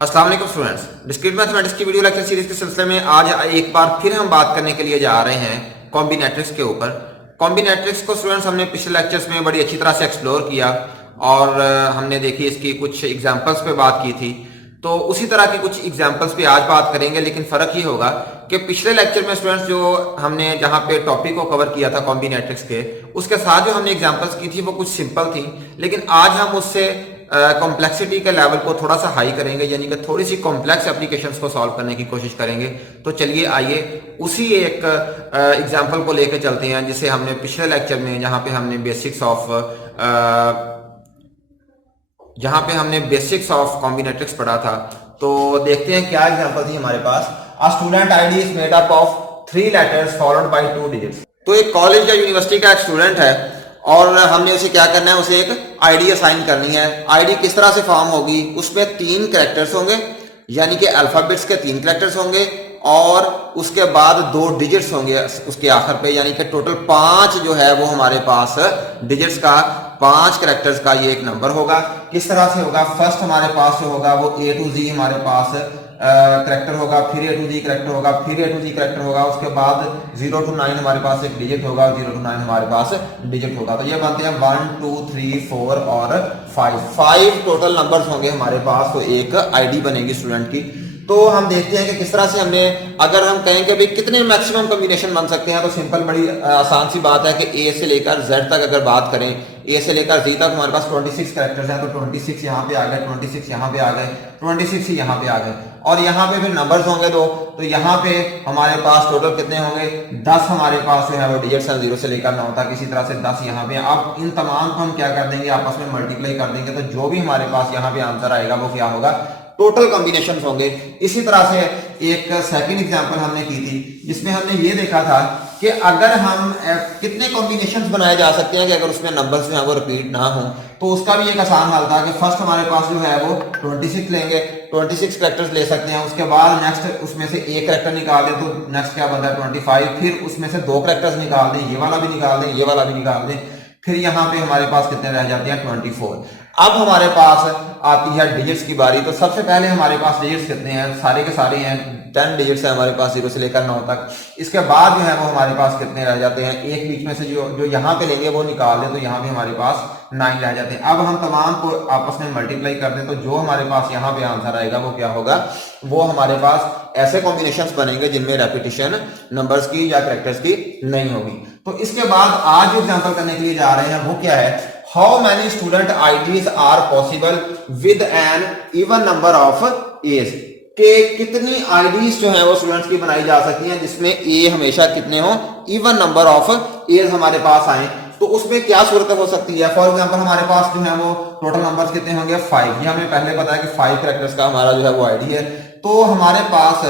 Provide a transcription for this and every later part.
अस्सलाम वालेकुम students. Discrete mathematics की वीडियो लेक्चर सीरीज के सिलसिले में आज एक बार फिर हम बात करने के लिए जा रहे हैं कॉम्बिनेट्रिक्स के ऊपर। कॉम्बिनेट्रिक्स को स्टूडेंट्स हमने पिछले लेक्चर्स में बड़ी अच्छी तरह से एक्सप्लोर किया और हमने देखी इसकी कुछ एग्जांपल्स पे बात की थी। तो उसी तरह की कुछ एग्जांपल्स पे आज बात करेंगे, लेकिन फ़र्क ये होगा कि पिछले लेक्चर में स्टूडेंट्स जो हमने जहाँ पे टॉपिक को कवर किया था कॉम्बिनेट्रिक्स के, उसके साथ जो हमने एग्जांपल्स की थी वो कुछ सिंपल थी, लेकिन आज हम उससे कॉम्प्लेक्सिटी के लेवल को थोड़ा सा हाई करेंगे, यानी कि थोड़ी सी कॉम्प्लेक्स एप्लीकेशंस को सॉल्व करने की कोशिश करेंगे। तो चलिए आइए उसी एक एग्जांपल को लेकर चलते हैं जिसे हमने पिछले लेक्चर में जहां पे हमने बेसिक्स ऑफ कॉम्बिनेट्रिक्स पढ़ा था। तो देखते हैं क्या एग्जांपल थी हमारे पास। A student ID is made up of 3 letters followed by 2 digits. तो एक कॉलेज या यूनिवर्सिटी का एक स्टूडेंट है और हमने उसे क्या करना है, उसे एक आईडी असाइन करनी है। आईडी किस तरह से फॉर्म होगी, उसमें 3 कैरेक्टर्स होंगे, यानी कि अल्फाबेट्स के 3 कैरेक्टर्स होंगे और उसके बाद 2 डिजिट्स होंगे उसके आखिर पे, यानी कि टोटल 5 जो है वो हमारे पास डिजिट्स का 5 कैरेक्टर्स का ये एक नंबर होगा। किस तरह से होगा, फर्स्ट हमारे पास जो होगा वो A to Z हमारे पास करेक्टर होगा, फिर A to Z करेक्टर होगा, फिर A to Z करेक्टर होगा, उसके बाद 0 to 9 हमारे पास एक डिजिट होगा, 0 to 9 हमारे पास डिजिट होगा। तो ये बनते हैं 1 2 3 4 और 5 टोटल नंबर्स होंगे हमारे पास। तो एक आईडी बनेगी स्टूडेंट की। तो हम देखते हैं कि किस तरह से हमने, अगर हम कहें कि भाई कितने मैक्सिमम कॉम्बिनेशन बन सकते हैं, तो सिंपल बड़ी आसान सी बात है कि ए से लेकर जेड तक अगर बात करें, ए से लेकर जी तक हमारे पास 26 कैरेक्टर्स हैं। तो 26 यहाँ पे आ गए, 26 यहाँ पे आ गए, 26 ही यहाँ पे आ गए और यहाँ पे फिर नंबर्स होंगे दो। तो यहाँ पे हमारे पास टोटल कितने होंगे, 10 हमारे पास जो है वो डिजिट्स हैं 0 से लेकर 9 तक। इसी तरह से 10 यहाँ पे। अब इन तमाम को हम क्या कर देंगे, आपस में मल्टीप्लाई कर देंगे, तो जो भी हमारे पास यहाँ पे आंसर आएगा वो क्या होगा, टोटल कॉम्बिनेशन होंगे। इसी तरह से एक सेकंड एग्जांपल हमने की थी जिसमें हमने ये देखा था कि अगर हम कितने कॉम्बिनेशंस बनाए जा सकते हैं कि अगर उसमें नंबर्स जो है वो रिपीट ना हो, तो उसका भी एक आसान हल था कि फर्स्ट हमारे पास जो है वो 26 लेंगे, 26 कैरेक्टर्स ले सकते हैं। उसके बाद नेक्स्ट उसमें से एक कैरेक्टर निकाल दें तो नेक्स्ट क्या बनता है 25, फिर उसमें से 2 कैरेक्टर्स निकाल दें, ये वाला भी निकाल दें, ये वाला भी निकाल दें, फिर यहाँ पे हमारे पास कितने रह जाते हैं 24। अब हमारे पास आती है डिजिट्स की बारी। तो सबसे पहले हमारे पास डिजिट्स कितने हैं, सारे के सारे हैं 10 डिजिट्स है हमारे पास 0 से लेकर 9 तक। इसके बाद जो है वो हमारे पास कितने रह जाते हैं, एक बीच में से जो यहाँ पे लेंगे वो निकाल दें, तो यहाँ पे हमारे पास 9 रह जाते हैं। अब हम तमाम को आपस में मल्टीप्लाई कर दें तो जो हमारे पास यहाँ पे आंसर आएगा वो क्या होगा, वो हमारे पास ऐसे कॉम्बिनेशंस बनेंगे जिनमें रेपिटेशन नंबर्स की या कैरेक्टर्स की नहीं होगी। तो इसके बाद आज जो एग्जांपल करने के लिए जा रहे हैं वो क्या है, how many student IDs are possible with an even number of edge. के कितनी आईडीज जो है वो स्टूडेंट्स की बनाई जा सकती हैं जिसमें ए हमेशा कितने हो, इवन नंबर ऑफ एज हमारे पास आए। तो उसमें क्या सूरत हो सकती है, फॉर एग्जांपल हमारे पास जो है वो टोटल नंबर्स कितने होंगे 5। ये हमें पहले पता है कि 5 कैरेक्टर्स का हमारा जो है वो आईडी है। तो हमारे पास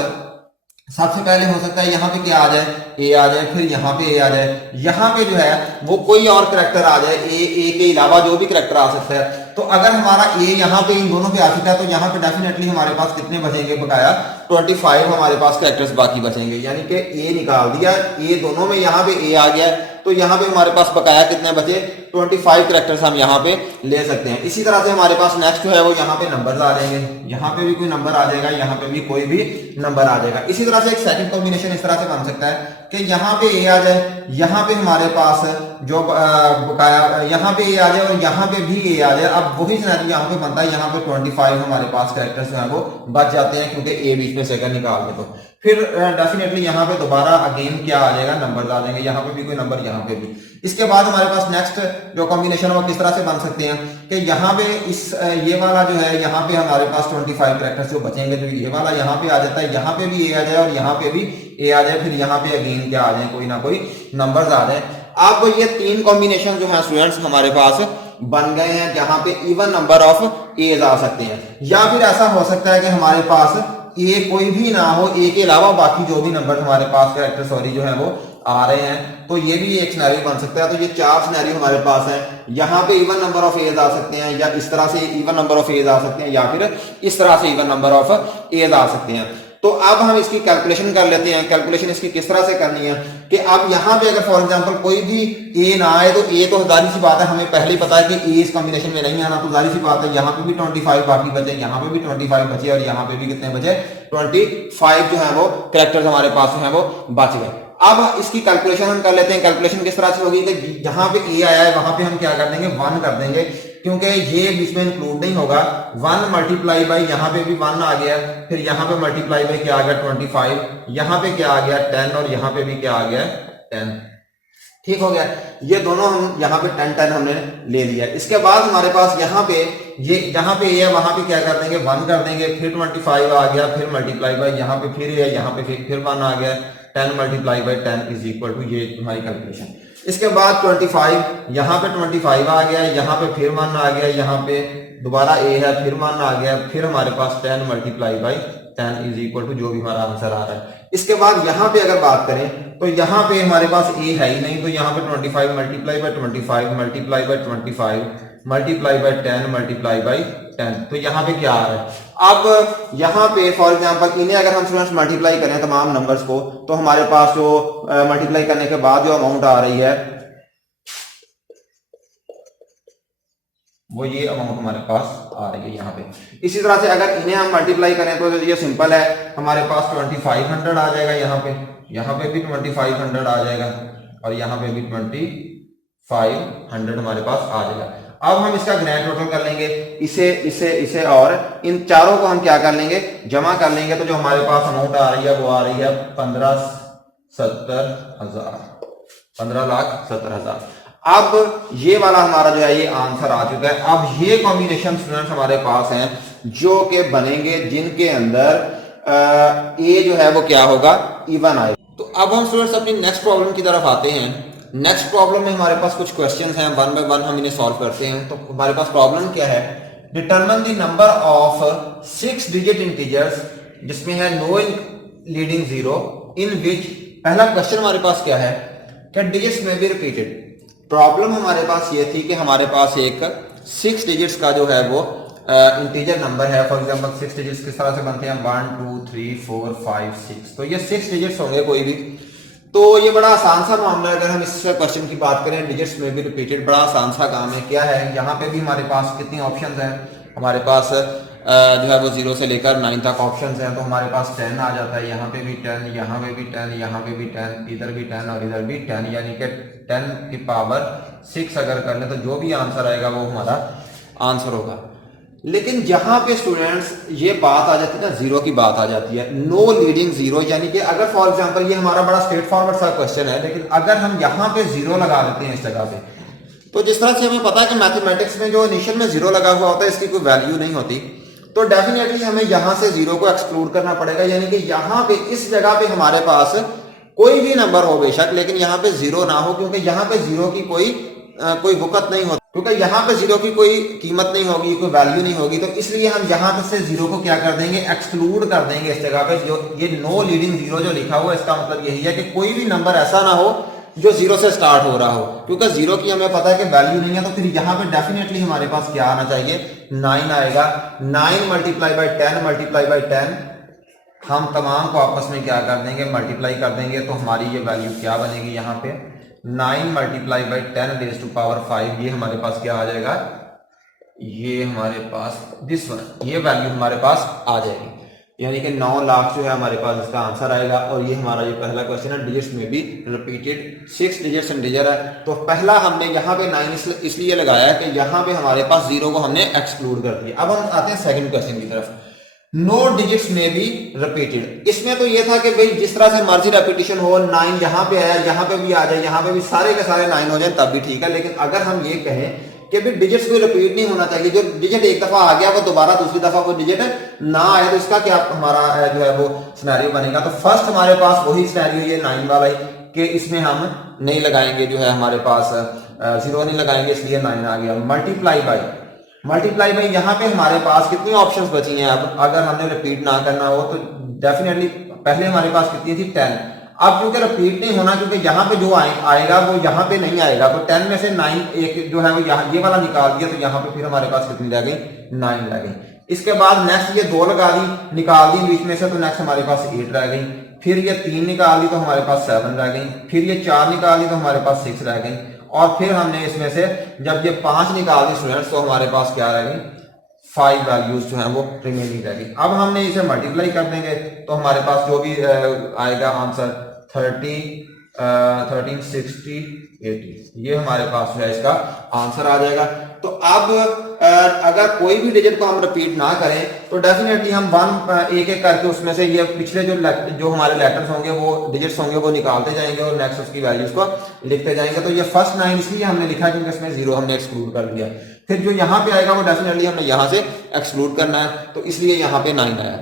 सबसे पहले हो सकता है यहाँ पे क्या आ जाए, ए आ जाए, फिर यहाँ पे ए आ जाए, यहाँ पे जो है वो कोई और करेक्टर आ जाए, ए के अलावा जो भी करेक्टर आ सकता है। तो अगर हमारा ए यहाँ पे इन दोनों पे आ चुका है तो यहाँ पे डेफिनेटली हमारे पास कितने बचेंगे बकाया, 25 हमारे पास कैरेक्टर्स बाकी बचेंगे। यानी कि ए निकाल दिया, ए दोनों में यहाँ पे ए आ गया, तो यहाँ पे हमारे पास बकाया कितने बचे, 25 कैरेक्टर्स हम यहाँ पे ले सकते हैं। इसी तरह से हमारे पास नेक्स्ट जो है वो यहाँ पे नंबर आ जाएंगे, यहाँ पे भी कोई नंबर आ जाएगा, यहाँ पे भी कोई भी नंबर आ जाएगा। इसी तरह से एक सेकंड कॉम्बिनेशन इस तरह से बन सकता है कि यहाँ पे ए आ जाए, यहाँ पे हमारे पास जो बकाया यहाँ पे ए आ जाए और यहाँ पे भी ए आ जाए। अब वही सिनेरियो यहाँ पे बनता है, यहाँ पे 25 हमारे पास कैरेक्टर्स जो है वो बच जाते हैं क्योंकि ए बीच में से अगर निकाल दे। तो फिर डेफिनेटली यहाँ पे दोबारा अगेन क्या आ जाएगा, नंबर आ जाएंगे, यहाँ पे भी कोई नंबर, यहाँ पे भी। इसके बाद हमारे पास नेक्स्ट जो कॉम्बिनेशन है वो किस तरह से बन सकते हैं कि यहाँ पे इस ये वाला जो है, यहाँ पे हमारे पास 25 कैरेक्टर्स जो बचेंगे, तो ये वाला यहाँ पे आ जाता है, यहाँ पे भी ए आ जाए और यहाँ पे भी ए आ जाए, फिर यहाँ पे अगेन क्या आ जाए, कोई ना कोई नंबर्स आ जाए। अब ये 3 कॉम्बिनेशन जो है स्टूडेंट्स हमारे पास बन गए हैं जहां पे इवन नंबर ऑफ एज आ सकते हैं। या फिर ऐसा हो सकता है कि हमारे पास ए कोई भी ना हो, ए के अलावा बाकी जो भी नंबर हमारे पास कैरेक्टर जो है वो आ रहे हैं, तो ये भी एक सिनेरियो बन सकता है। तो ये 4 सिनेरियो हमारे पास है। यहाँ पे इवन नंबर ऑफ एज आ सकते हैं, या इस तरह से इवन नंबर ऑफ एज आ सकते हैं, या फिर इस तरह से इवन नंबर ऑफ एज आ सकते हैं। तो अब हम इसकी कैलकुलेशन कर लेते हैं। कैलकुलेशन इसकी किस तरह से करनी है कि अब यहाँ पे अगर फॉर एग्जांपल कोई भी ए ना आए तो ए तो जाहिर सी बात है, हमें पहले ही पता है कि ए इस कॉम्बिनेशन में नहीं आना, तो जाहिर सी बात है यहाँ पे भी 25 बाकी बचे, यहाँ पे भी 25 बचे और यहाँ पे भी कितने बचे 25 जो है वो कैरेक्टर्स हमारे पास है वो बच गए। अब इसकी कैलकुलेशन हम कर लेते हैं। कैलकुलेशन किस तरह से होगी कि जहां पे ए आया है वहां पे हम क्या कर देंगे 1 कर देंगे, क्योंकि ये बीच में इंक्लूड नहीं होगा। 1 मल्टीप्लाई बाई यहाँ पे भी 1 आ गया, फिर यहाँ पे मल्टीप्लाई बाई क्या आ गया 25, यहाँ पे क्या आ गया 10 और यहाँ पे भी क्या आ गया 10। ठीक हो गया, ये दोनों हम यहाँ पे 10 हमने ले लिया। इसके बाद हमारे पास यहाँ पे ये जहां पे ए है वहां पे क्या कर देंगे 1 कर देंगे, फिर 25 आ गया, फिर मल्टीप्लाई बाई यहाँ पे फिर है, यहाँ पे फिर 1 आ गया, 10 multiply by 10 is equal to ये हमारी कैलकुलेशन। इसके बाद 25 यहाँ पे 25 आ गया, यहाँ पे फिर 1 आ गया, यहाँ पे दोबारा ए है फिर 1 आ गया, फिर हमारे पास 10 multiply by 10 is equal to जो भी हमारा आंसर आ रहा है। इसके बाद यहाँ पे अगर बात करें तो यहाँ पे हमारे पास ए है ही नहीं, तो यहाँ पे 25 multiply by 25 multiply by 25 multiply by 10 multiply by 10, तो यहाँ पे क्या आ रहा है। अब यहाँ पे फॉर एग्जांपल इन्हें अगर हम स्टूडेंट्स मल्टीप्लाई करें तमाम नंबर्स को, तो हमारे पास जो मल्टीप्लाई करने के बाद जो अमाउंट आ रही है वो ये अमाउंट हमारे पास आ रही है यहाँ पे। इसी तरह से अगर इन्हें हम मल्टीप्लाई करें तो ये सिंपल है, हमारे पास 2500 आ जाएगा, यहाँ पे भी 2500 आ जाएगा और यहाँ पे भी 2500 हमारे पास आ जाएगा। अब हम इसका ग्रैंड टोटल कर लेंगे, इसे और इन चारों को हम क्या कर लेंगे जमा कर लेंगे, तो जो हमारे पास अमाउंट आ रही है वो आ रही है 15,70,000। अब ये वाला हमारा जो है ये आंसर आ चुका है। अब ये कॉम्बिनेशन स्टूडेंट्स हमारे पास हैं जो कि बनेंगे जिनके अंदर ए जो है वो क्या होगा इवन आएगा। तो अब हम स्टूडेंट्स अपनी नेक्स्ट प्रॉब्लम की तरफ आते हैं। नेक्स्ट प्रॉब्लम में हमारे पास कुछ क्वेश्चंस हैं, 1 बाय 1 हम इन्हें सॉल्व करते हैं। तो हमारे पास प्रॉब्लम क्या है, determine the number of 6 digit integers जिसमें है नो लीडिंग जीरो इन विच। पहला क्वेश्चन हमारे पास क्या है कि डिजिट्स में बी रिपीटेड। प्रॉब्लम हमारे पास ये थी कि हमारे पास एक 6 डिजिट्स का जो है वो इंटीजर नंबर है। फॉर एग्जांपल 6 डिजिट्स किस तरह से बनते हैं 1 2 3 4 5 6, तो ये 6 डिजिट्स होंगे कोई भी। तो ये बड़ा आसान सा मामला है। अगर हम इस क्वेश्चन की बात करें डिजिट्स में भी रिपीटेड, बड़ा आसान सा काम है। क्या है, यहाँ पे भी हमारे पास कितनी ऑप्शंस हैं, हमारे पास जो है वो 0 से लेकर 9 तक ऑप्शंस हैं। तो हमारे पास 10 आ जाता है, यहाँ पे भी 10, यहाँ पे भी 10, यहाँ पे भी 10, इधर भी 10 और इधर भी 10, यानी कि 10 की पावर 6 अगर कर ले तो जो भी आंसर आएगा वो हमारा आंसर होगा। लेकिन जहां पे स्टूडेंट्स ये बात आ जाती है ना, जीरो की बात आ जाती है, नो लीडिंग जीरो, यानी कि अगर फॉर एग्जांपल ये हमारा बड़ा स्ट्रेट फॉरवर्ड सा क्वेश्चन है, लेकिन अगर हम यहाँ पे जीरो लगा देते हैं इस जगह पे, तो जिस तरह से हमें पता है कि मैथमेटिक्स में जो इनिशियल में जीरो लगा हुआ होता है इसकी कोई वैल्यू नहीं होती, तो डेफिनेटली हमें यहां से जीरो को एक्सक्लूड करना पड़ेगा। यानी कि यहाँ पे इस जगह पे हमारे पास कोई भी नंबर हो बेशक, लेकिन यहाँ पे जीरो ना हो, क्योंकि यहाँ पे जीरो की कोई वक़्त नहीं होती, क्योंकि यहाँ पे जीरो की कोई कीमत नहीं होगी, कोई वैल्यू नहीं होगी। तो इसलिए हम यहाँ पे से जीरो को क्या कर देंगे, एक्सक्लूड कर देंगे इस जगह पे। जो ये नो लीडिंग जीरो जो लिखा हुआ है इसका मतलब यही है कि कोई भी नंबर ऐसा ना हो जो जीरो से स्टार्ट हो रहा हो, क्योंकि जीरो की हमें पता है कि वैल्यू नहीं है। तो फिर यहाँ पे डेफिनेटली हमारे पास क्या आना चाहिए, 9 आएगा। 9 मल्टीप्लाई बाई 10 मल्टीप्लाई बाई 10, हम तमाम को आपस में क्या कर देंगे, मल्टीप्लाई कर देंगे। तो हमारी ये वैल्यू क्या बनेगी, यहाँ पे 9 multiply by 10 raise to power 5, ये हमारे पास क्या आ जाएगा, ये हमारे पास दिस वन, ये वैल्यू हमारे पास आ जाएगी। यानी कि 9 लाख जो है हमारे पास इसका आंसर आएगा। और ये हमारा ये पहला क्वेश्चन है, डिजिट्स में भी रिपीटेड 6 डिजिट्स इंटीजर है। तो पहला हमने यहाँ पे 9 इसलिए लगाया कि यहाँ पे हमारे पास जीरो को हमने एक्सक्लूड कर दिया। अब हम आते हैं सेकंड क्वेश्चन की तरफ, नो डिजिट्स में भी रिपीटेड। इसमें तो ये था कि भाई जिस तरह से मर्जी रेपिटेशन हो, 9 यहाँ पे आया, यहाँ पे भी आ जाए, यहाँ पे भी सारे के सारे 9 हो जाए तब भी ठीक है। लेकिन अगर हम ये कहें कि भी डिजिट्स कोई रिपीट नहीं होना चाहिए, जो डिजिट एक दफा आ गया वो दोबारा दूसरी दफा कोई डिजिट ना आए, तो इसका क्या हमारा जो है वो सिनेरियो बनेगा। तो फर्स्ट हमारे पास वही सिनेरियो ये 9 वाला कि इसमें हम नहीं लगाएंगे, जो है हमारे पास जीरो नहीं लगाएंगे, इसलिए 9 आ गया। मल्टीप्लाई बाई यहाँ पे हमारे पास कितनी ऑप्शंस बची हैं। अब अगर हमने रिपीट ना करना हो तो डेफिनेटली पहले हमारे पास कितनी थी 10। अब क्योंकि रिपीट नहीं होना, क्योंकि यहाँ पे जो आएगा वो यहाँ पे नहीं आएगा, तो 10 में से 9 एक जो है वो ये वाला निकाल दिया, तो यहाँ पे फिर हमारे पास कितनी रह गई, 9 रह गई। इसके बाद नेक्स्ट ये 2 लगा दी, निकाल दी बीच में से, तो नेक्स्ट हमारे पास 8 रह गई। फिर ये 3 निकाल दी तो हमारे पास 7 रह गई। फिर ये 4 निकाल दी तो हमारे पास 6 रह गई। और फिर हमने इसमें से जब ये 5 निकाल दी स्टूडेंट्स, तो हमारे पास क्या रह गई, 5 वैल्यूज जो है वो रिमेनिंग रह गई। अब हमने इसे मल्टीप्लाई कर देंगे तो हमारे पास जो भी आएगा आंसर 13, 60, 80, ये हमारे पास जो है इसका आंसर आ जाएगा। तो अब अगर कोई भी डिजिट को हम रिपीट ना करें तो डेफिनेटली हम एक एक करके उसमें से ये पिछले जो हमारे लेटर्स होंगे, वो डिजिट्स होंगे, वो निकालते जाएंगे और नेक्स्ट उसकी वैल्यूज को लिखते जाएंगे। तो ये फर्स्ट 9 इसलिए हमने लिखा क्योंकि इसमें 0 हमने एक्सक्लूड कर दिया। फिर जो यहाँ पे आएगा वो डेफिनेटली हमने यहाँ से एक्सक्लूड करना है, तो इसलिए यहाँ पे 9 आया।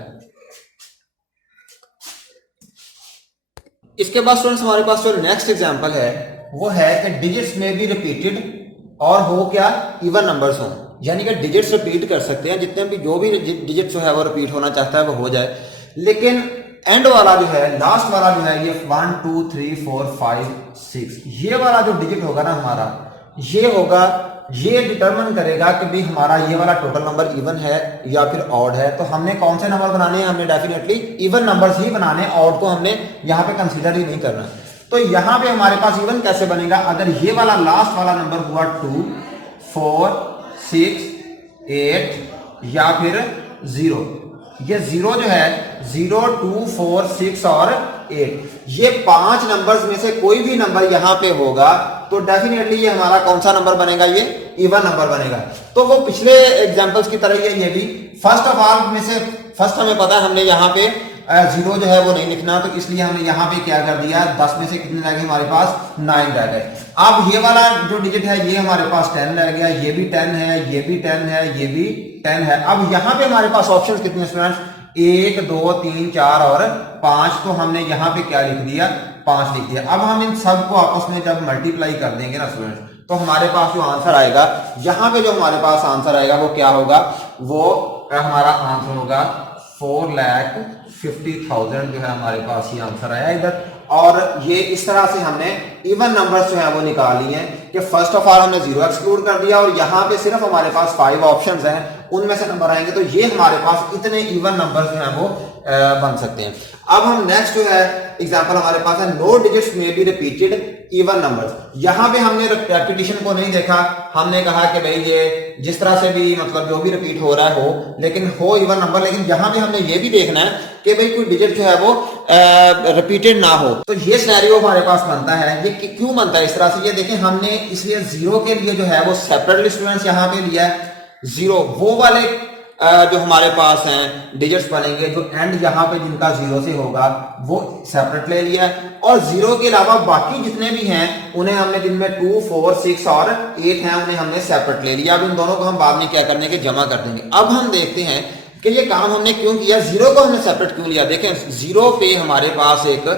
इसके बाद स्टूडेंट्स हमारे पास जो नेक्स्ट एग्जांपल है वो है कि डिजिट्स में भी रिपीटेड और हो क्या, इवन नंबर्स हो, यानी कि डिजिट्स रिपीट कर सकते हैं, जितने भी जो भी डिजिट जो है वो रिपीट होना चाहता है वो हो जाए। लेकिन एंड वाला जो है, लास्ट वाला जो है, ये 1 2 3 4 5 6, ये वाला जो डिजिट होगा ना हमारा, ये होगा, ये डिटरमिन करेगा कि भाई हमारा ये वाला टोटल नंबर इवन है या फिर ऑड है। तो हमने कौन से नंबर बनाने हैं, हमने डेफिनेटली इवन नंबर्स ही बनाने, ऑड को हमने यहाँ पे कंसीडर ही नहीं करना। तो यहाँ पे हमारे पास इवन कैसे बनेगा, अगर ये वाला लास्ट वाला नंबर हुआ 2 4 6 8 या फिर 0, ये 0 जो है 0 2 4 6 और 8, ये 5 नंबर्स में से कोई भी नंबर यहाँ पे होगा तो डेफिनेटली ये हमारा कौन सा नंबर बनेगा, ये इवन नंबर बनेगा। तो वो पिछले एग्जांपल्स की तरह ये भी फर्स्ट ऑफ ऑल में से फर्स्ट हमें पता है हमने यहाँ पे 0 जो है वो नहीं लिखना, तो इसलिए हमने यहाँ पे क्या कर दिया, 10 में से कितने रह गए हमारे पास, 9 रह गए। अब ये वाला जो डिजिट है ये हमारे पास 10 रह गया, ये भी 10 है, ये भी 10 है, ये भी 10 है। अब यहाँ पे हमारे पास ऑप्शन कितने स्टूडेंट्स, 1 2 3 4 और 5, तो हमने यहाँ पे क्या लिख दिया, 5 लिख दिया। अब हम इन सब को आपस में जब मल्टीप्लाई कर देंगे ना स्टूडेंट्स, तो हमारे पास जो आंसर आएगा, यहाँ पे जो हमारे पास आंसर आएगा वो क्या होगा, वो हमारा आंसर होगा 4,50,000 जो है हमारे पास ये आंसर आया इधर। और ये इस तरह से हमने इवन नंबर्स जो है वो निकाल लिए हैं कि फर्स्ट ऑफ ऑल हमने 0 एक्सक्लूड कर दिया और यहाँ पे सिर्फ हमारे पास 5 ऑप्शंस हैं, उनमें से नंबर आएंगे, तो ये हमारे पास इतने इवन नंबर्स जो हैं वो बन सकते हैं। अब हम नेक्स्ट जो है एग्जांपल हमारे पास है, नो डिजिट्स में बी रिपीटेड इवन नंबर्स। यहां पे हमने रेपिटेशन को नहीं देखा, हमने कहा कि भाई ये जिस तरह से भी मतलब जो भी रिपीट हो रहा है हो, लेकिन हो इवन नंबर। लेकिन यहां पे हमने ये भी देखना है कि भाई कोई डिजिट जो है वो रिपीटेड ना हो। तो ये सिनेरियो हमारे पास बनता है। ये क्यों बनता है इस तरह से, ये देखें हमने इसलिए 0 के लिए जो है वो सेपरेटली स्टूडेंट्स यहाँ पे लिया है। 0 वो वाले जो हमारे पास हैं डिजिट्स बनेंगे जो एंड यहाँ पे जिनका 0 से होगा वो सेपरेट ले लिया है, और 0 के अलावा बाकी जितने भी हैं उन्हें हमने जिनमें 2 4 6 और 8 हैं उन्हें हमने सेपरेट ले लिया। अब इन दोनों को हम बाद में क्या करने के जमा कर देंगे। अब हम देखते हैं कि ये काम हमने क्यों किया, 0 को हमने सेपरेट क्यों लिया। देखें 0 पे हमारे पास एक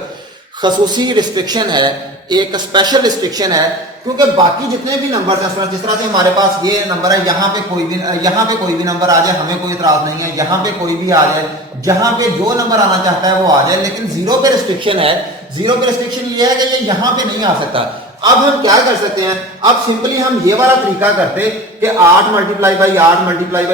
खसूसी रिस्ट्रिक्शन है, एक स्पेशल रिस्ट्रिक्शन है, क्योंकि बाकी जितने भी नंबर हैं, जिस तरह से हमारे पास ये नंबर है, यहाँ पे कोई भी नंबर आ जाए हमें कोई इतराज नहीं है, यहाँ पे कोई भी आ जाए, जहां पे जो नंबर आना चाहता है वो आ जाए। लेकिन 0 पे रिस्ट्रिक्शन है, 0 पे रिस्ट्रिक्शन ये है कि ये यहाँ पे नहीं आ सकता। अब हम क्या कर सकते हैं, अब सिंपली हम ये वाला तरीका करते कि 8 मल्टीप्लाई बाई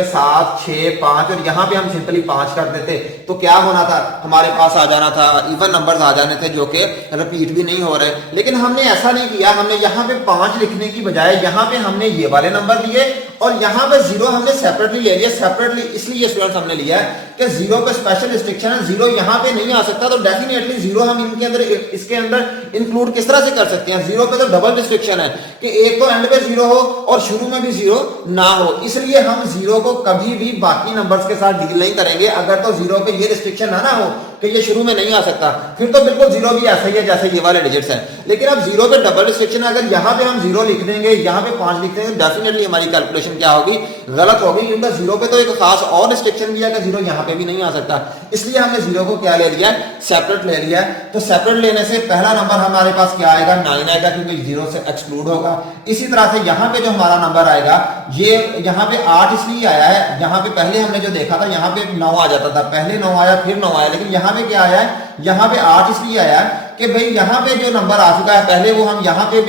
7 6 5 और यहाँ पे हम सिंपली 5 कर देते, तो क्या होना था, हमारे पास आ जाना था, इवन नंबर्स आ जाने थे जो कि रिपीट भी नहीं हो रहे। लेकिन हमने ऐसा नहीं किया, हमने यहाँ पे 5 लिखने की बजाय यहाँ पे हमने ये वाले नंबर लिए और यहाँ पे 0 हमने सेपरेटली ले लिया। सेपरेटली इसलिए स्टूडेंट्स हमने लिया है कि 0 पे स्पेशल रिस्ट्रिक्शन है, 0 यहाँ पे नहीं आ सकता, तो डेफिनेटली 0 हम इनके अंदर इसके अंदर इंक्लूड किस तरह से कर सकते हैं। 0 पे तो डबल रिस्ट्रिक्शन है कि एक तो एंड पे 0 हो और शुरू में भी 0 ना हो, इसलिए हम 0 को कभी भी बाकी नंबर्स के साथ डील नहीं करेंगे। अगर तो 0 पे ये रिस्ट्रिक्शन ना हो कि ये शुरू में नहीं आ सकता, फिर तो बिल्कुल 0 भी ऐसा ही है जैसे ये वाले डिजिट्स हैं। लेकिन अब 0 पे डबल रिस्ट्रिक्शन है, अगर यहाँ पे हम 0 लिख देंगे, यहाँ पे 5 लिख देंगे, डेफिनेटली हमारी कैलकुलेशन क्या होगी, गलत होगी, क्योंकि 0 पे तो एक खास और रिस्ट्रिक्शन भी है कि 0 यहाँ पे भी नहीं आ सकता। इसलिए हमने 0 को क्या ले लिया, सेपरेट ले लिया। तो सेपरेट लेने से पहला नंबर हमारे पास क्या आएगा, 9 आएगा, क्योंकि 0 से एक्सक्लूड होगा। इसी तरह से यहाँ पे जो हमारा नंबर आएगा, ये यहाँ पे 8 इसलिए आया है, यहाँ पे पहले हमने जो देखा था यहाँ पे 9 आ जाता था, पहले 9 आया फिर 9 आया, लेकिन यहाँ पे क्या आया है, यहाँ पे 8 इसलिए आया है कि भाई यहाँ पे जो नंबर आ चुका है पहले वो हम यहाँ पे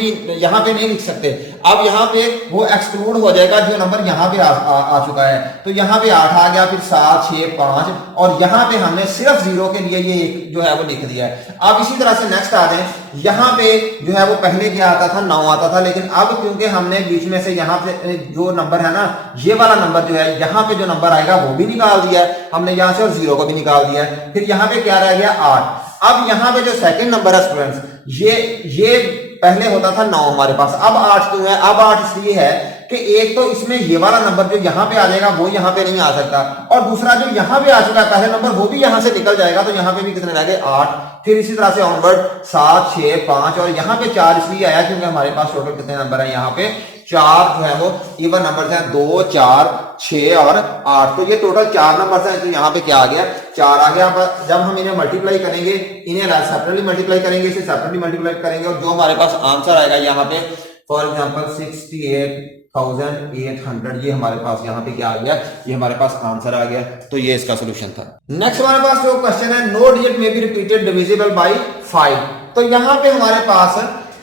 नहीं लिख सकते, अब यहाँ पे वो एक्सक्लूड हो जाएगा जो नंबर यहाँ पे आ चुका है। तो यहाँ पे 8 आ गया, फिर 7 6 5 और यहाँ पे हमने सिर्फ 0 के लिए ये एक जो है वो लिख दिया है। अब इसी तरह से नेक्स्ट आ जाए, यहाँ पे जो है वो पहले क्या आता था 9 आता था, लेकिन अब क्योंकि हमने बीच में से यहाँ पे जो नंबर है ना ये वाला नंबर जो है यहाँ पे जो नंबर आएगा वो भी निकाल दिया है हमने यहाँ से और 0 को भी निकाल दिया है। फिर यहाँ पे क्या रह गया 8। अब यहाँ पे जो सेकंड नंबर है स्टूडेंट्स ये पहले होता था 9 हमारे पास, अब 8 क्यों है? अब 8 इसलिए है कि एक तो इसमें ये वाला नंबर जो यहाँ पे आ जाएगा वो यहाँ पे नहीं आ सकता, और दूसरा जो यहाँ पे आ चुका है पहले नंबर वो भी यहाँ से निकल जाएगा, तो यहाँ पे भी कितने रह गए 8। फिर इसी तरह से ऑनवर्ड 7 6 5 और यहाँ पे 4 इसलिए आया क्योंकि हमारे पास टोटल कितने नंबर है यहाँ पे 4 जो है वो इवन नंबर है 2 4 6 और 8, तो ये टोटल 4 नंबर है। तो यहाँ पे क्या आ गया 4 आ गया। जब हम इन्हें मल्टीप्लाई करेंगे, इन्हें सेपरेटली मल्टीप्लाई करेंगे, इसे सेपरेटली मल्टीप्लाई करेंगे और जो हमारे पास आंसर आएगा यहाँ पे फॉर एग्जांपल 68,800 ये हमारे पास यहाँ पे क्या आ गया, ये हमारे पास आंसर आ गया। तो ये इसका सोल्यूशन था। नेक्स्ट हमारे पास जो क्वेश्चन है नो डिजिट में बी रिपीटेड डिविजिबल बाय 5। तो यहाँ पे हमारे पास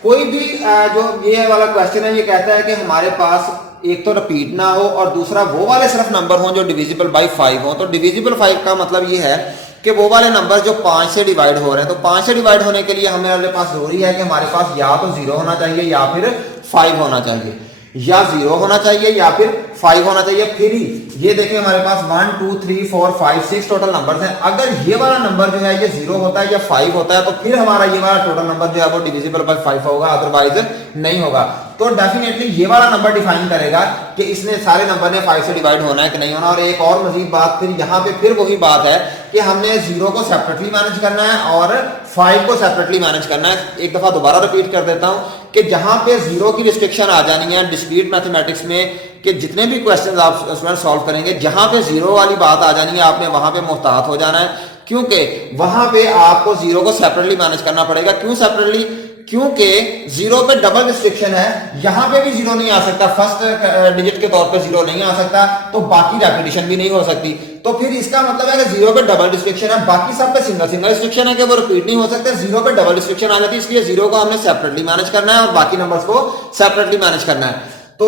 कोई भी जो ये वाला क्वेश्चन है ये कहता है कि हमारे पास एक तो रिपीट ना हो और दूसरा वो वाले सिर्फ नंबर हो जो डिविजिबल बाय 5 हो। तो डिविजिबल 5 का मतलब ये है कि वो वाले नंबर जो 5 से डिवाइड हो रहे हैं, तो 5 से डिवाइड होने के लिए हमारे पास जरूरी है कि हमारे पास या तो 0 होना चाहिए या फिर 5 होना चाहिए, या 0 होना चाहिए या फिर 5 होना चाहिए। फिर ही ये देखिए हमारे पास 1 2 3 4 5 6 टोटल नंबर्स हैं। अगर ये वाला नंबर जो है ये 0 होता है या 5 होता है तो फिर हमारा ये वाला टोटल नंबर जो है वो डिविजिबल बाय 5 होगा, अदरवाइज नहीं होगा। तो डेफिनेटली ये वाला नंबर डिफाइन करेगा कि इसने सारे नंबर ने 5 से डिवाइड होना है कि नहीं होना। और एक और मजीद बात फिर यहाँ पे फिर वही बात है कि हमने 0 को सेपरेटली मैनेज करना है और 5 को सेपरेटली मैनेज करना है। एक दफा दोबारा रिपीट कर देता हूं कि जहां पे 0 की रिस्ट्रिक्शन आ जानी है डिस्क्रीट मैथमेटिक्स में कि जितने भी क्वेश्चन आप उसमें सॉल्व करेंगे जहां पे 0 वाली बात आ जानी है आपने वहां पे मुहतात हो जाना है, क्योंकि वहां पे आपको 0 को सेपरेटली मैनेज करना पड़ेगा। क्यों सेपरेटली? क्योंकि 0 पे डबल रिस्ट्रिक्शन है, यहां पे भी 0 नहीं आ सकता, फर्स्ट डिजिट के तौर पे 0 नहीं आ सकता, तो बाकी रेपिटेशन भी नहीं हो सकती। तो फिर इसका मतलब है कि 0 पे डबल रिस्ट्रिक्शन है, बाकी सब पे सिंगल सिंगल रिस्ट्रिक्शन है कि वो रिपीट नहीं हो सकते। 0 पे डबल रिस्ट्रिक्शन आ जाती है, इसलिए 0 को हमने सेपरेटली मैनेज करना है और बाकी नंबर्स को सेपरेटली मैनेज करना है। तो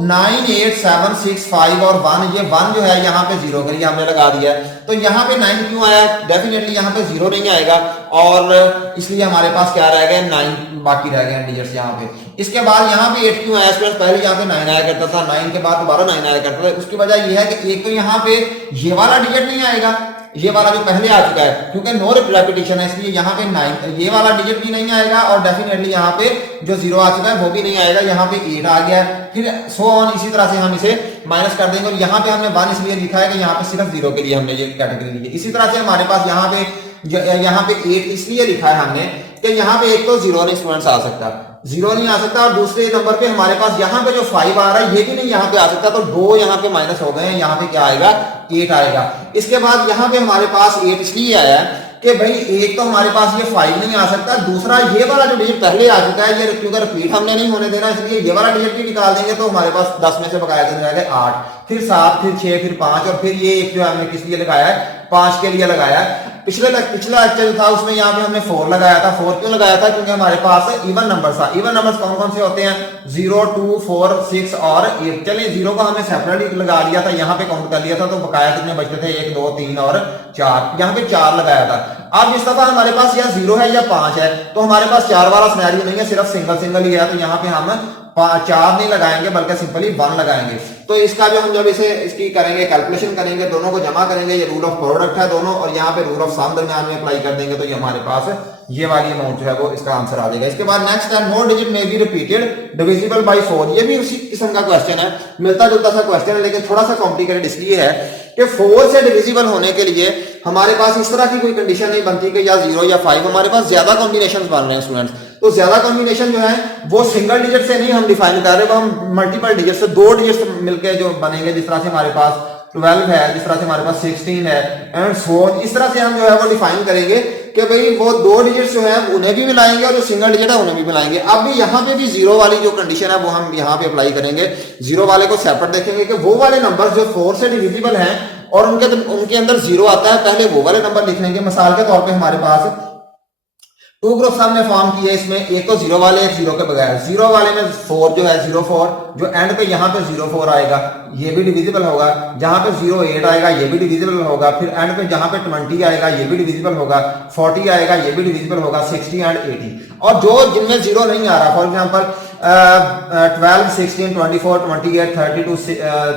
9 8 7 6 5 और 1, ये 1 जो है यहाँ पे 0 के लिए हमने लगा दिया है। तो यहाँ पे 9 क्यों आया? डेफिनेटली यहाँ पे 0 नहीं आएगा और इसलिए हमारे पास क्या रह गया 9 बाकी रह गए डिजिट्स यहाँ पे। इसके बाद यहाँ पे 8 क्यों आया? पहले यहाँ पे 9 आया करता था, 9 के बाद दोबारा 9 आया करता था। उसकी वजह यह है कि एक तो यहाँ पे ये वाला डिजिट नहीं आएगा, ये वाला जो पहले आ चुका है, क्योंकि नो रेपिटेशन है इसलिए यहाँ पे 9 ये वाला डिजिट भी नहीं आएगा और डेफिनेटली यहाँ पे जो 0 आ चुका है वो भी नहीं आएगा। यहाँ पे 8 आ गया है, फिर सो ऑन इसी तरह से हम इसे माइनस कर देंगे और यहाँ पे हमने 1 इसलिए लिखा है कि यहाँ पे सिर्फ 0 के लिए हमने ये कैटेगरी ली है। इसी तरह से हमारे पास यहाँ पे 8 इसलिए लिखा है हमने कि यहाँ पे एक तो 0 नहीं स्टूडेंट्स आ सकता, 0 नहीं आ सकता और दूसरे नंबर पे हमारे पास यहाँ पे जो 5 आ रहा है ये भी नहीं यहाँ पे आ सकता, तो 2 यहाँ पे माइनस हो गए हैं, यहाँ पे क्या आएगा 8 आएगा। इसके बाद यहाँ पे हमारे पास 8 इसलिए आया कि भाई एक तो हमारे पास ये 5 नहीं आ सकता, दूसरा ये वाला जो डिजिट पहले आ चुका है ये क्योंकि रिपीट हमने नहीं होने देना, इसलिए ये वाला डिजिट भी निकाल देंगे तो हमारे पास 10 में से बकाया दिन रहेगा 8, फिर 7, फिर 6, फिर 5 और फिर ये एक जो हमने किस लिए लगाया है 5 के लिए लगाया है। पिछला लेक्चर था उसमें यहाँ पे हमने 4 लगाया था। 4 क्यों लगाया था? क्योंकि हमारे पास इवन नंबर था। इवन नंबर्स कौन कौन से होते हैं? 0 2 4 6 और 8। चलिए 0 को हमने सेपरेटली लगा लिया था, यहाँ पे काउंट कर लिया था, तो बकाया कितने बचते थे 1 2 3 और 4, यहाँ पे 4 लगाया था। अब इस दफा हमारे पास या 0 है या 5 है, तो हमारे पास 4 वाला सिनेरियो नहीं है, सिर्फ सिंगल ही है, तो यहाँ पे हम 4 नहीं लगाएंगे बल्कि सिंपली 1 लगाएंगे। तो इसका जो हम जब इसकी करेंगे कैलकुलेशन करेंगे, दोनों को जमा करेंगे, ये रूल ऑफ प्रोडक्ट है दोनों और यहाँ पे रूल ऑफ सम दरमियान में अप्लाई कर देंगे तो ये हमारे पास ये वाली अमाउंट जो है वो इसका आंसर आ जाएगा। इसके बाद नेक्स्ट है नो डिजिट में बी रिपीटेड डिविजिबल बाय 4। ये भी उसी किस्म का क्वेश्चन है, मिलता जुलता सा क्वेश्चन है लेकिन थोड़ा सा कॉम्प्लिकेटेड इसलिए है कि 4 से डिविजिबल होने के लिए हमारे पास इस तरह की कोई कंडीशन नहीं बनती कि या 0 या 5, हमारे पास ज्यादा कॉम्बिनेशन बन रहे हैं स्टूडेंट्स। तो ज्यादा कॉम्बिनेशन जो है वो सिंगल डिजिट से नहीं हम डिफाइन कर रहे, वो हम मल्टीपल डिजिट से 2 डिजिट मिलकर जो बनेंगे, जिस तरह से हमारे पास 12 है, जिस तरह से हमारे पास 16 है एंड सो इस तरह से हम जो है वो डिफाइन करेंगे कि भाई वो 2 डिजिट जो है उन्हें भी मिलाएंगे और जो सिंगल डिजिट है उन्हें भी मिलाएंगे। अब भी यहाँ पे भी 0 वाली जो कंडीशन है वो हम यहाँ पे अप्लाई करेंगे। 0 वाले को सेपरेट देखेंगे कि वो वाले नंबर जो 4 से डिविजिबल हैं और उनके अंदर 0 आता है, पहले वो वाले नंबर लिख लेंगे। मिसाल के तौर पे हमारे पास टू ग्रुप्स हमने फॉर्म किए इसमें, एक तो जीरो वाले, एक जीरो के बगैर। जीरो वाले में 4 जो है 04, जो एंड पे यहाँ पे 04 आएगा ये भी डिविजिबल होगा, जहां पे 08 आएगा ये भी डिविजिबल होगा, फिर एंड पे जहां पे 20 आएगा ये भी डिविजिबल होगा, 40 आएगा ये भी डिविजिबल होगा, 60 एंड 80। और जो जिनमें जीरो नहीं आ रहा, फॉर एग्जांपल 12, 16, 24, 28, 32,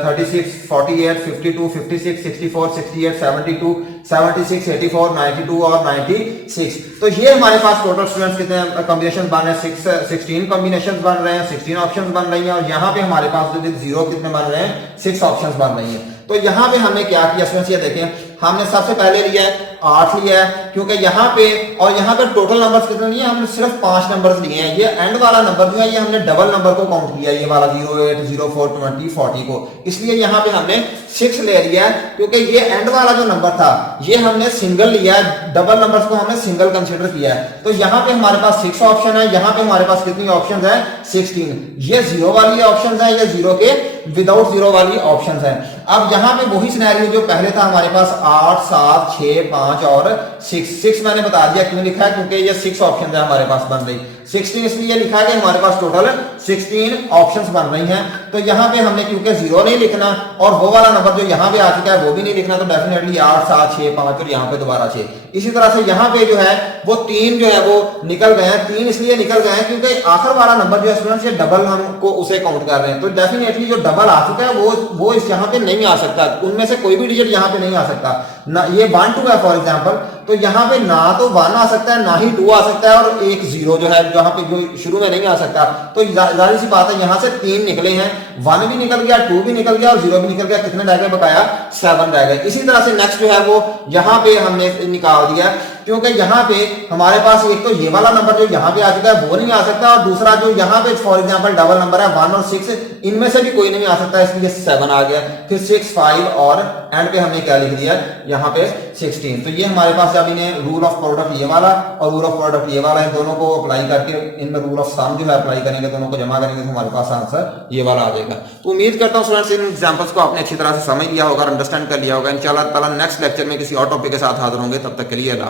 36, 48, 52, 56, 64, 68, 72, 76, 84, 92 और 96। तो ये हमारे पास टोटल स्टूडेंट्स कितने कॉम्बिनेशन बन रहे हैं, 16 कॉम्बिनेशन बन रहे हैं, 16 ऑप्शंस बन रही हैं। और यहाँ पे हमारे पास जीरो कितने बन रहे हैं, 6 ऑप्शंस बन रही हैं। तो यहाँ पे हमने क्या किया स्टूडेंट्स, ये देखें, हमने सबसे पहले लिया है 8 लिया है, क्योंकि यहाँ पे और यहाँ पे टोटल नंबर्स कितने लिए, हमने सिर्फ 5 नंबर्स लिए हैं। ये एंड वाला नंबर जो है ये हमने डबल नंबर को काउंट किया, ये वाला 08, 04, 20, 40 को, इसलिए यहाँ पे हमने 6 ले लिया है, क्योंकि ये एंड वाला जो नंबर था ये हमने सिंगल लिया है, डबल नंबर्स को हमने सिंगल कंसीडर किया है। तो यहाँ पे हमारे पास 6 ऑप्शन है, यहाँ पे हमारे पास कितनी ऑप्शन है, 16। ये जीरो वाली ऑप्शन है, ये जीरो के विदाउट जीरो वाली ऑप्शन है। अब यहाँ पे वही सिनेरियो जो पहले था हमारे पास 8, 7, 6, 5 और 6 मैंने बता दिया क्यों लिखा है, क्योंकि ये 6 ऑप्शन है हमारे पास बन रही। 16 इसलिए लिखा है कि हमारे पास टोटल 16 ऑप्शंस बन रही हैं। तो यहाँ पे हमने क्योंकि जीरो नहीं लिखना और वो वाला नंबर जो यहाँ पे आ चुका है वो भी नहीं लिखना, तो डेफिनेटली 8, 7, 6, 5 और यहाँ पे दोबारा 6। इसी तरह से यहाँ पे जो है वो 3 जो है वो निकल गए हैं। 3 इसलिए निकल गए हैं क्योंकि आखिर वाला नंबर जो है स्टूडेंट्स ये डबल हमको उसे काउंट कर रहे हैं, तो डेफिनेटली जो डबल आ चुका है वो इस यहाँ पे नहीं आ सकता, उनमें से कोई भी डिजिट यहाँ पे नहीं आ सकता ना। ये 1, 2 है फॉर एग्जाम्पल, तो यहाँ पे ना तो 1 आ सकता है ना ही 2 आ सकता है, और एक 0 जो है जहां पे जो शुरू में नहीं आ सकता। तो जाहिर सी बात है यहाँ से 3 निकले हैं, 1 भी निकल गया, 2 भी निकल गया और 0 भी निकल गया, कितने रह गए बकाया, 7 रह गए। इसी तरह से नेक्स्ट जो है वो यहाँ पे हमने निकाल दिया, क्योंकि यहाँ पे हमारे पास एक तो ये वाला नंबर जो यहाँ पे आ चुका है वो नहीं आ सकता, और दूसरा जो यहाँ पे फॉर एग्जांपल डबल नंबर है 1 और 6, इनमें से भी कोई नहीं आ सकता, इसलिए 7 आ गया। फिर 6, 5 और एंड पे हमने क्या लिख दिया यहाँ पे 16। तो ये हमारे पास जब इन्हें रूल ऑफ प्रोडक्ट ये वाला और रूल ऑफ प्रोडक्ट ये वाला, इन दोनों को अप्लाई करके इनमें रूल ऑफ सम जो है अप्लाई करेंगे, दोनों को जमा करेंगे तो हमारे पास आंसर ये वाला आ जाएगा। तो उम्मीद करता हूँ स्टूडेंट्स इन एग्जांपल्स को आपने अच्छी तरह से समझ लिया होगा, अंडरस्टैंड कर लिया होगा। इंशाल्लाह ताला नेक्स्ट लेक्चर में किसी और टॉपिक के साथ हाजिर होंगे, तब तक के लिए अल्लाह।